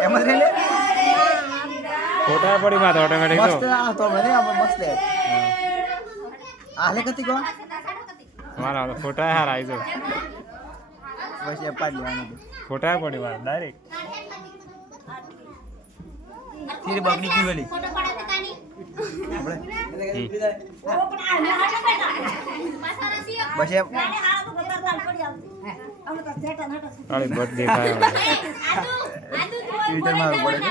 એમ જ રહે ફોટા પડી માં તો ઓટોમેટિક મસ્ત આ તો મને આ મસ્ત હે આલે કતી કો મારા તો ફોટા હાર આવી જો બસ એ પાડ લેવાનું ફોટા પડી વાર ડાયરેક્ટ ફિર બગડી ક્યું ગલી બસ એમ અરે બર્થડે થાય ટ્વિટર માં પડે